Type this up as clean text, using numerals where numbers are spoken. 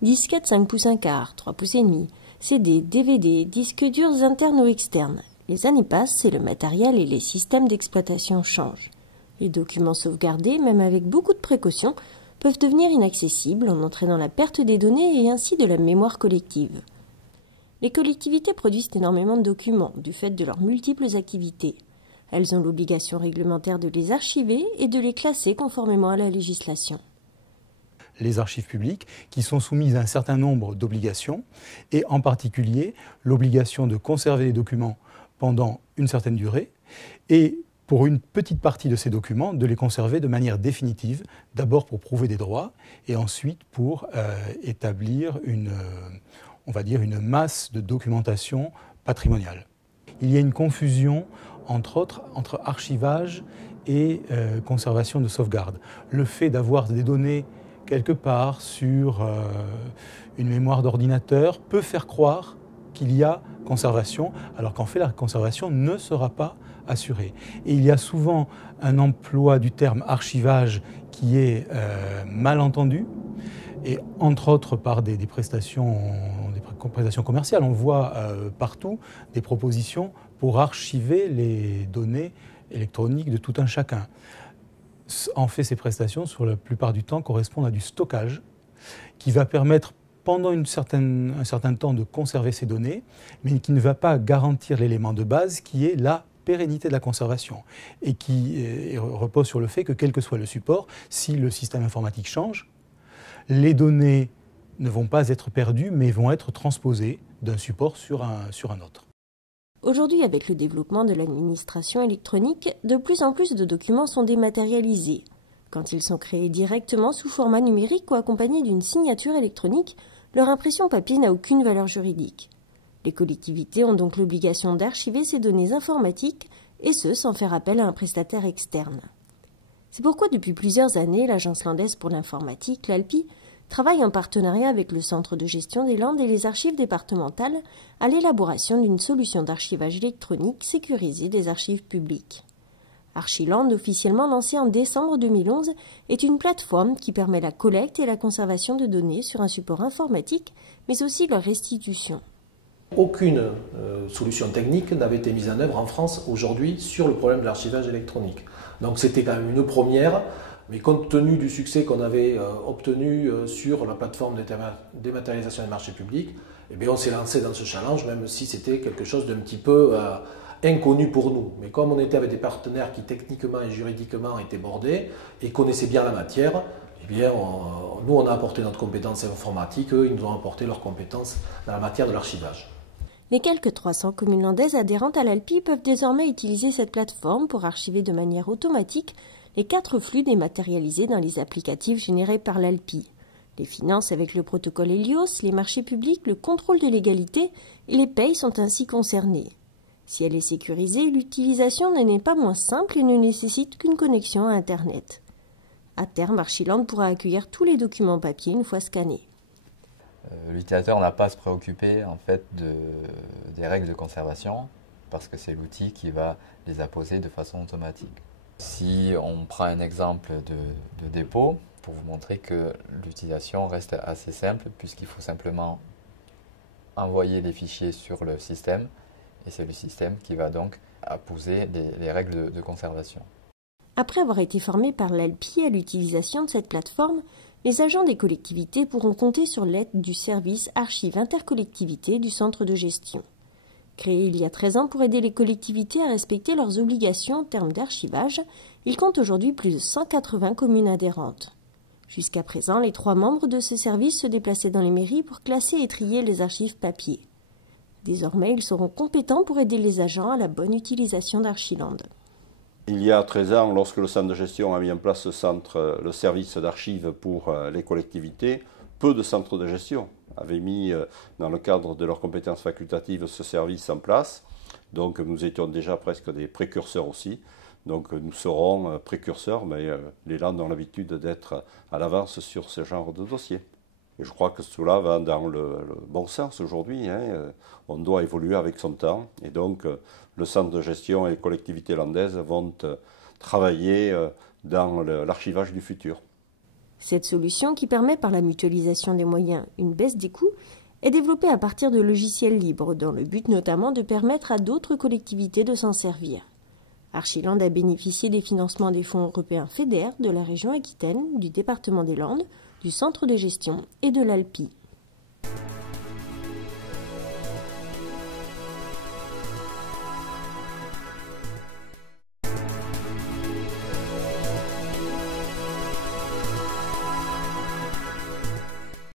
Disquettes 5 pouces 1/4, 3 pouces et demi, CD, DVD, disques durs internes ou externes. Les années passent et le matériel et les systèmes d'exploitation changent. Les documents sauvegardés, même avec beaucoup de précautions, peuvent devenir inaccessibles en entraînant la perte des données et ainsi de la mémoire collective. Les collectivités produisent énormément de documents du fait de leurs multiples activités. Elles ont l'obligation réglementaire de les archiver et de les classer conformément à la législation. Les archives publiques qui sont soumises à un certain nombre d'obligations et en particulier l'obligation de conserver les documents pendant une certaine durée et pour une petite partie de ces documents de les conserver de manière définitive, d'abord pour prouver des droits et ensuite pour établir on va dire une masse de documentation patrimoniale. Il y a une confusion entre archivage et conservation de sauvegarde. Le fait d'avoir des données quelque part sur une mémoire d'ordinateur peut faire croire qu'il y a conservation, alors qu'en fait la conservation ne sera pas assurée. Et il y a souvent un emploi du terme archivage qui est mal entendu, et entre autres par des prestations commerciales. On voit partout des propositions pour archiver les données électroniques de tout un chacun. En fait, ces prestations, sur la plupart du temps, correspondent à du stockage qui va permettre pendant un certain temps de conserver ces données, mais qui ne va pas garantir l'élément de base qui est la pérennité de la conservation et qui repose sur le fait que quel que soit le support, si le système informatique change, les données ne vont pas être perdues, mais vont être transposées d'un support sur un autre. Aujourd'hui, avec le développement de l'administration électronique, de plus en plus de documents sont dématérialisés. Quand ils sont créés directement sous format numérique ou accompagnés d'une signature électronique, leur impression papier n'a aucune valeur juridique. Les collectivités ont donc l'obligation d'archiver ces données informatiques, et ce, sans faire appel à un prestataire externe. C'est pourquoi depuis plusieurs années, l'Agence landaise pour l'informatique, l'ALPI, travaille en partenariat avec le Centre de gestion des Landes et les archives départementales à l'élaboration d'une solution d'archivage électronique sécurisée des archives publiques. Archiland, officiellement lancée en décembre 2011, est une plateforme qui permet la collecte et la conservation de données sur un support informatique, mais aussi leur restitution. Aucune solution technique n'avait été mise en œuvre en France aujourd'hui sur le problème de l'archivage électronique. Donc c'était quand même une première. Mais compte tenu du succès qu'on avait obtenu sur la plateforme de dématérialisation des marchés publics, eh bien on s'est lancé dans ce challenge, même si c'était quelque chose d'un petit peu inconnu pour nous. Mais comme on était avec des partenaires qui techniquement et juridiquement étaient bordés et connaissaient bien la matière, eh bien nous on a apporté notre compétence informatique, eux ils nous ont apporté leurs compétences dans la matière de l'archivage. Les quelques 300 communes landaises adhérentes à l'ALPI peuvent désormais utiliser cette plateforme pour archiver de manière automatique les 4 flux dématérialisés dans les applicatifs générés par l'ALPI. Les finances avec le protocole Helios, les marchés publics, le contrôle de légalité et les payes sont ainsi concernés. Si elle est sécurisée, l'utilisation n'est pas moins simple et ne nécessite qu'une connexion à Internet. À terme, Archiland pourra accueillir tous les documents papier une fois scannés. L'utilisateur n'a pas à se préoccuper en fait des règles de conservation parce que c'est l'outil qui va les apposer de façon automatique. Si on prend un exemple de dépôt, pour vous montrer que l'utilisation reste assez simple, puisqu'il faut simplement envoyer les fichiers sur le système, et c'est le système qui va donc apposer les règles de conservation. Après avoir été formés par l'ALPI à l'utilisation de cette plateforme, les agents des collectivités pourront compter sur l'aide du service Archives Intercollectivités du centre de gestion. Créé il y a 13 ans pour aider les collectivités à respecter leurs obligations en termes d'archivage, il compte aujourd'hui plus de 180 communes adhérentes. Jusqu'à présent, les 3 membres de ce service se déplaçaient dans les mairies pour classer et trier les archives papier. Désormais, ils seront compétents pour aider les agents à la bonne utilisation d'Archiland. Il y a 13 ans, lorsque le centre de gestion a mis en place le service d'archives pour les collectivités, peu de centres de gestion avaient mis, dans le cadre de leurs compétences facultatives, ce service en place. Donc nous étions déjà presque des précurseurs aussi. Donc nous serons précurseurs, mais les Landes ont l'habitude d'être à l'avance sur ce genre de dossier. Et je crois que cela va dans le bon sens aujourd'hui. On doit évoluer avec son temps. Et donc le centre de gestion et les collectivités landaises vont travailler dans l'archivage du futur. Cette solution, qui permet par la mutualisation des moyens une baisse des coûts, est développée à partir de logiciels libres, dans le but notamment de permettre à d'autres collectivités de s'en servir. Archiland a bénéficié des financements des fonds européens FEDER de la région Aquitaine, du département des Landes, du centre de gestion et de l'Alpi.